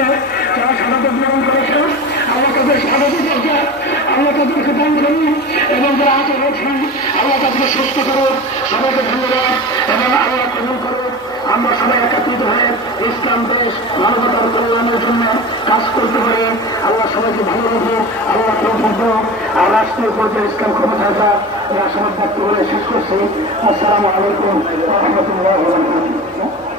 থেকে যারা শাহাদাত বরণ করেছে, আল্লাহ তাদের শাহাদাতের দরজা আল্লাহ তাদেরকে দান করুন, এবং যারা আহত হয়েছেন আল্লাহ তাদেরকে সুস্থ করুন। সবাইকে ধন্যবাদ এবং আল্লাহ কবুল করুন। আমরা সবাই একত্রিত হয়ে ইসলাম দেশ মানবতার কল্যাণের জন্য কাজ করতে পারে। আল্লাহ সবাইকে ভালো রাখবো, আল্লাহ তৌফিক আর রাষ্ট্রীয় পর্যায়ে ইসলাম ক্ষমতায় যাক। এই আশাবাদ ব্যক্ত করে শেষ করছি। আসসালামু আলাইকুম ওয়া রাহমাতুল্লাহি ওয়া বারাকাতুহু।